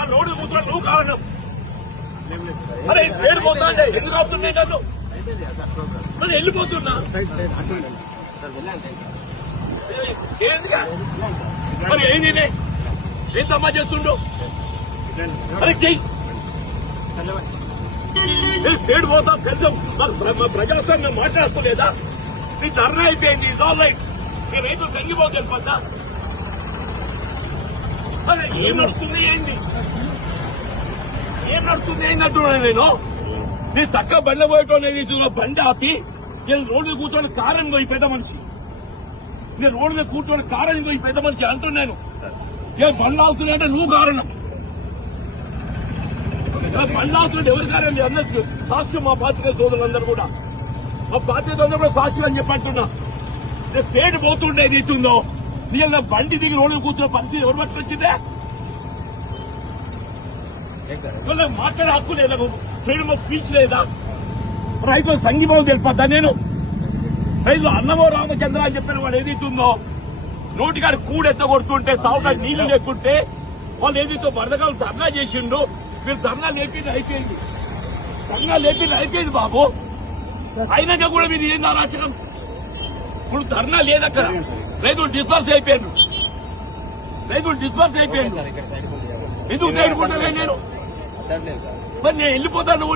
నా రోడ్డు కూతురు నువ్వు కారణం. అరే స్టేట్ పోతా అంటే ఎందుకు ఆపుతున్నాయి నన్ను? మరి వెళ్ళిపోతున్నా మరి ఏంది ఏం తమ్మా చేస్తుండో? అరే చెయ్యి స్టేట్ పోతాం తెలుసు. ప్రజాస్వామ్యం మాట్లాడుకోలేదా? నీ ధర్నా అయిపోయింది. Is all right. నేను రైతు తగ్గిపోతే వెళ్ళిపోతా. అరే ఏం నడుస్తుంది ఏంది? ఏం నడుస్తుంది ఏంది అంటున్నాను నేను. నీ చక్క బండ్ల పోయేటోళ్ళు బండి ఆపి నేను రోడ్డు మీద కూర్చొని కారణం పోయి పెద్ద మనిషి. నేను రోడ్డు మీద కూర్చొని కారణం పోయి పెద్ద మనిషి అంటున్నాను. ఏ బండ్లు అవుతున్నాయంటే నువ్వు కారణం. బండ్లు అవుతుంటే ఎవరి కారణం అన్నట్టు సాక్ష్యం మా పార్టీ సోదరులందరూ కూడా, మా పార్టీ సోదరులు కూడా సాక్షి అని చెప్పి అంటున్నా. నేను స్టేట్ పోతుండే ఏదైతుందో నీ బండి దిగి రోడ్డు కూర్చున్న పరిస్థితి ఎవరు పట్టుకొచ్చిందే? మాట్లాడే హక్కు లేదా? ఫ్రీడమ్ ఆఫ్ స్పీచ్ లేదా? రైతుల సంఘీభావం తెలిపద్దా? నేను రైతులు అన్నమో రామచంద్ర అని చెప్పిన వాడు ఏదైతుందో నోటికాడు కూడెత్త కొడుతుంటే తావుకాడు నీళ్లు లేకుంటే వాళ్ళు ఏదైతే వరదకాలు ధర్నా చేసిండు. మీరు ధర్నా లేపింది అయిపోయింది. ధర్నా లేపింది అయిపోయింది బాబు. అయినాక కూడా మీరు ఏం అరాచకం? ఇప్పుడు ధర్నా లేదక్కడ. రైతులు డిస్పర్స్ అయిపోయారు. ఎందుకు నేర్చుకుంటానే నేను? మరి నేను వెళ్ళిపోతాను. నువ్వు